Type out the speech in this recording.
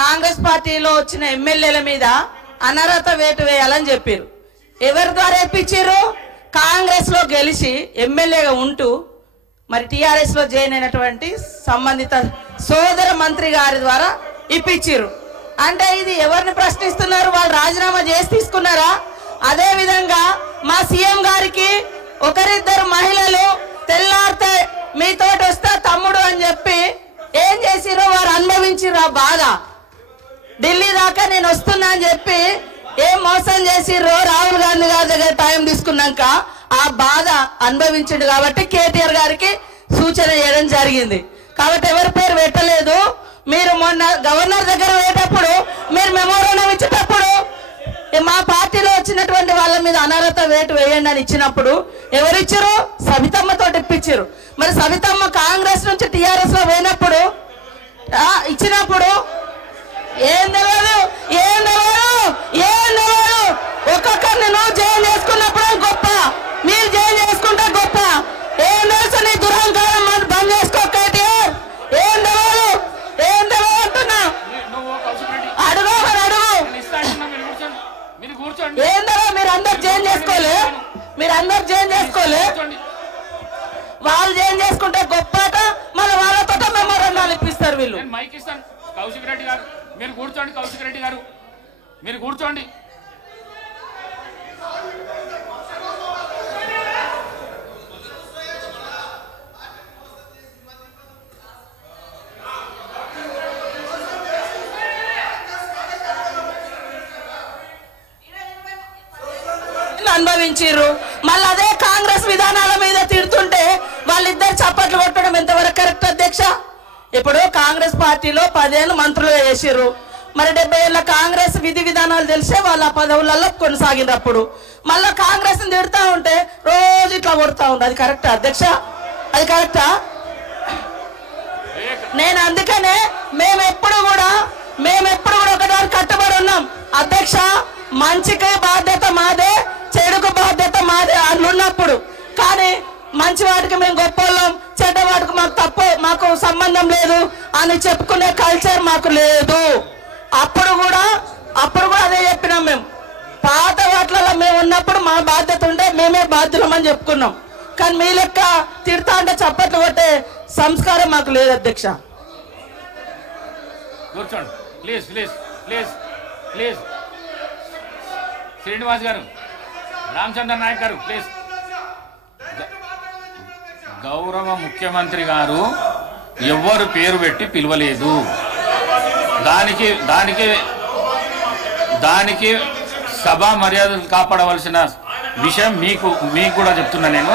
కాంగ్రెస్ పార్టీలో వచ్చిన ఎమ్మెల్యేల మీద అనర్హత వేటు వేయాలని చెప్పారు. ఎవరి ద్వారా ఇప్పించారు? కాంగ్రెస్ లో గెలిచి ఎమ్మెల్యేగా ఉంటూ మరి టిఆర్ఎస్ లో జాయిన్ అయినటువంటి సంబంధిత సోదర మంత్రి గారి ద్వారా ఇప్పించారు. అంటే ఇది ఎవరిని ప్రశ్నిస్తున్నారు? వాళ్ళు రాజీనామా చేసి తీసుకున్నారా? అదే విధంగా మా సీఎం గారికి ఒకరిద్దరు మహిళలు తెల్లారితే మీతోటి వస్తా తమ్ముడు అని చెప్పి ఏం చేసిరో వారు అనుభవించిర్రు. ఆ బాధ ఢిల్లీ దాకా నేను వస్తున్నా అని చెప్పి ఏం మోసం చేసిర్రో రాహుల్ గాంధీ గారి దగ్గర టైం తీసుకున్నాక ఆ బాధ అనుభవించిండు. కాబట్టి కేటీఆర్ గారికి సూచన చేయడం జరిగింది. కాబట్టి ఎవరి పేరు పెట్టలేదు. మీరు మొన్న గవర్నర్ దగ్గర పోయేటప్పుడు మీరు మెమోరాండం ఇచ్చేటప్పుడు మా పార్టీలో వచ్చినటువంటి వాళ్ళ మీద అనర్హత వేటు వేయండి అని ఇచ్చినప్పుడు ఎవరిచ్చారు? సవితమ్మతో ఇప్పించారు. మరి సవితమ్మ కాంగ్రెస్ నుంచి టిఆర్ఎస్ లో పోయినప్పుడు ఇచ్చినప్పుడు ఏం తెలియదు, ఏం తెలియదు, ఏం తెలియదు. ఒక్కొక్కరిని నువ్వు జైలు చేసుకున్నప్పుడు గొప్ప, మీరు జైలు చేసుకుంటే గొప్ప. ఏం తెలుసు నీ దురహంకారం బంద్ చేసుకో కేటీఆర్. ఏం తెలియదు, ఏం తెలియదు అంటున్నా. అడుగు అడుగు. ఏం తెలియదు? మీరు అందరు జైలు చేసుకోలే, మీరు అందరు జైలు చేసుకోలే. వాళ్ళు జైలు చేసుకుంటే గొప్పట, మళ్ళీ వాళ్ళతో మెమోరాండాలు ఇప్పిస్తారు వీళ్ళు. కౌశిక్ రెడ్డి గారు మీరు కూర్చోండి. కౌశిక్ రెడ్డి గారు మీరు కూర్చోండి. అనుభవించారు. మళ్ళీ అదే కాంగ్రెస్ విధానాల మీద తిడుతుంటే వాళ్ళిద్దరు చప్పట్లు కొట్టడం ఎంతవరకు కరెక్ట్ అధ్యక్ష? ఇప్పుడు కాంగ్రెస్ పార్టీలో 10 ఏళ్ళు మంత్రులుగా చేసిర్రు. మరి 70 ఏళ్ళ కాంగ్రెస్ విధి విధానాలు తెలిసే వాళ్ళ పదవులలో కొనసాగినప్పుడు మళ్ళా కాంగ్రెస్ తిడుతూ ఉంటే రోజు ఇట్లా కొడుతూ ఉంది. అది కరెక్టా అధ్యక్ష? అది కరెక్టా? నేను అందుకనే మేమెప్పుడు కూడా ఒకదాని కట్టుబడి ఉన్నాం అధ్యక్ష. మంచికి బాధ్యత మాదే, చెడుకు బాధ్యత మాదే అన్నున్నప్పుడు. కానీ మంచి వాటికి మేము గొప్పవాళ్ళం, చెడ్డ వాటికి మాకు సంబంధం లేదు అని చెప్పుకునే కల్చర్ మాకు లేదు. అప్పుడు కూడా అదే చెప్పినాం. మేము పాత వాటిలలో మేము ఉన్నప్పుడు మా బాధ్యత ఉంటే మేమే బాధ్యులమని చెప్పుకున్నాం. కానీ మీ లెక్క తిడతా అంటే చప్పట్లు కొట్టే సంస్కారం మాకు లేదు అధ్యక్ష. కూర్చోండి please please please please. Srinivas గారు, రామచంద్ర నాయక్ గారు ప్లీజ్. గౌరవ ముఖ్యమంత్రి గారు ఎవ్వరు పేరు పెట్టి పిలవలేదు. దానికి సభా మర్యాదలు కాపాడవలసిన విషయం మీకు కూడా చెప్తున్నా నేను.